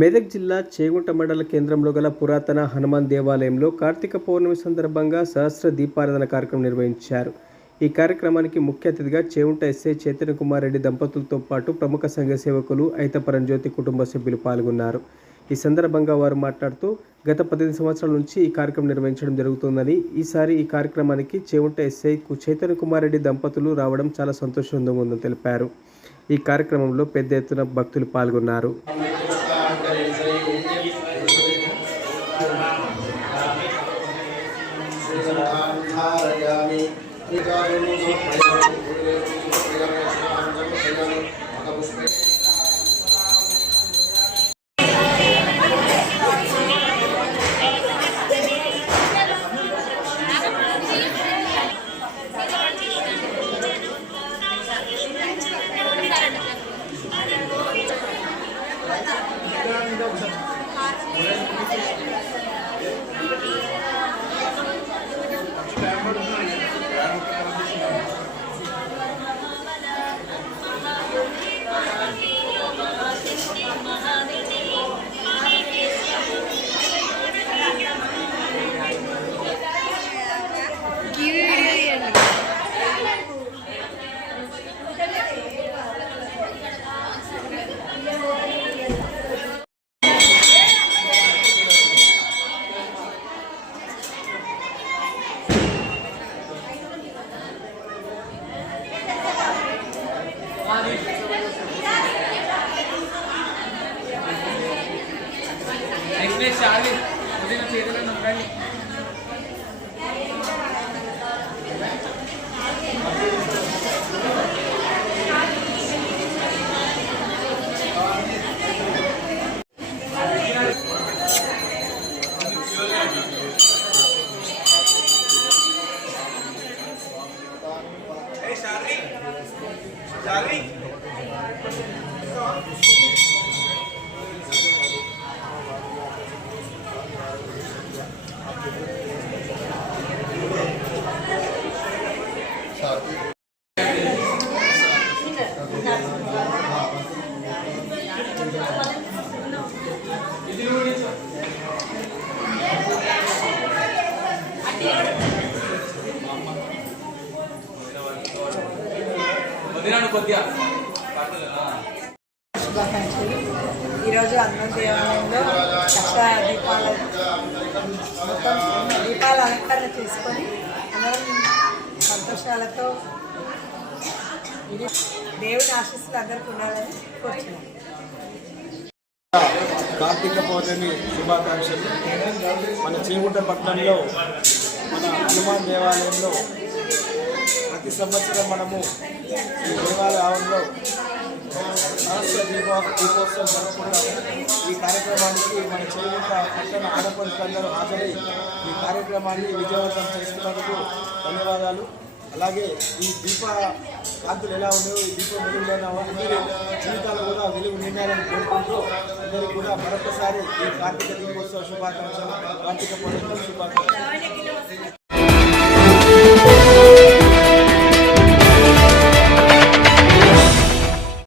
మెదక్ జిల్లా చేగుంట మండల కేంద్రంలో గల పురాతన హనుమాన్ దేవాలయంలో కార్తీక పౌర్ణమి సందర్భంగా సహస్ర దీపారాధన కార్యక్రమం నిర్వహించారు. ఈ కార్యక్రమానికి ముఖ్య అతిథిగా చేగుంట ఎస్ఐ చైతన్య కుమార్ రెడ్డి దంపతులతో పాటు ప్రముఖ సంఘ సేవకులు ఐతపరం జ్యోతి కుటుంబ సభ్యులు పాల్గొన్నారు. ఈ సందర్భంగా వారు మాట్లాడుతూ గత 15 సంవత్సరాల నుంచి ఈ కార్యక్రమం నిర్వహించడం జరుగుతుందని, ఈసారి ఈ కార్యక్రమానికి చేగుంట ఎస్ఐ చైతన్య కుమార్ రెడ్డి దంపతులు రావడం చాలా సంతోషంగా ఉందని తెలిపారు. ఈ కార్యక్రమంలో పెద్ద ఎత్తున భక్తులు పాల్గొన్నారు. శుభాకాంక్షలు. ఈరోజు హనుమాన్ దేవాలయంలో లక్ష దీపాల అలంకరణ చేసుకొని అందరం సంతోషాలతో దేవుని ఆశీస్సులు అందరికీ ఉండాలని కోరుతున్నాను. కార్తీక పౌర్ణమి శుభాకాంక్షలు. మన చేగుంట పట్టణంలో మన హనుమాన్ దేవాలయంలో ప్రతి సంవత్సరం మనము ఈ దేవాలయ ఆవరణలో సహస్ర దీపోత్సవం జరుపుకుంటాం. ఈ కార్యక్రమానికి మన చేగుంట పట్టణ ఆడపడులందరూ హాజరై ఈ కార్యక్రమాన్ని విజయవంతం చేస్తున్నందుకు ధన్యవాదాలు. అలాగే ఈ దీప కాంతులు ఎలా ఉన్నాయో, ఈ దీపం వెలుగులైన అందరి జీవితాలు కూడా వెలుగు నిండాలని కోరుకుంటూ అందరికీ కూడా మరొకసారి ఈ కార్తీక దీపోత్సవ శుభాకాంక్షలు, కార్తీక పౌర్ణమి శుభాకాంక్షలు.